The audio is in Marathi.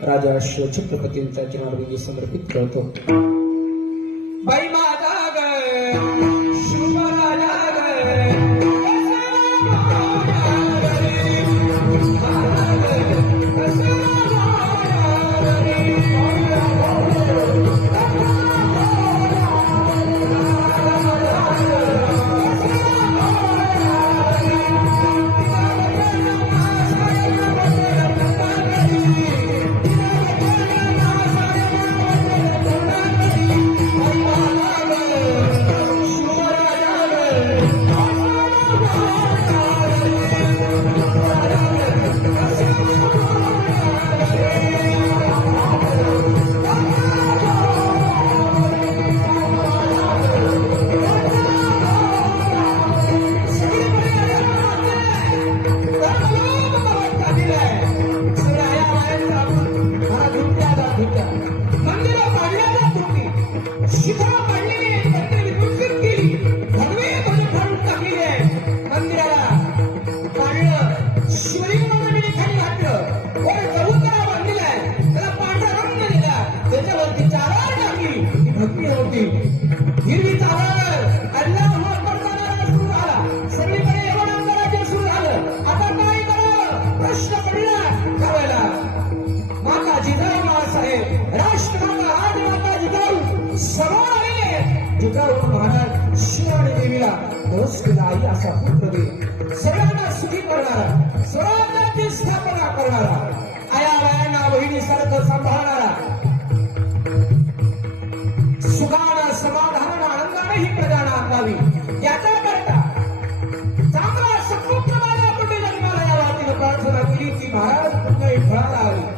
राजा शिवछत्रपतींच्या चरणारविंदी समर्पित करतो. बाई माता ग शिवराजा ग महाराज शिवानी देवीला आई असा पुत्र दे. सगळ्यांना सुखी करणारा, स्वराज्याची स्थापना करणारा, आया बायांना बहिणीसारखं सांभाळणारा, सुखानं समाधानानं आनंदाने ही प्रजा नांदावी याच्याकरता चांगला सपूर्ण माझ्या कुठे जन्माला यावा तिने प्रार्थना केली की महाराज पुन्हा फळाला आली.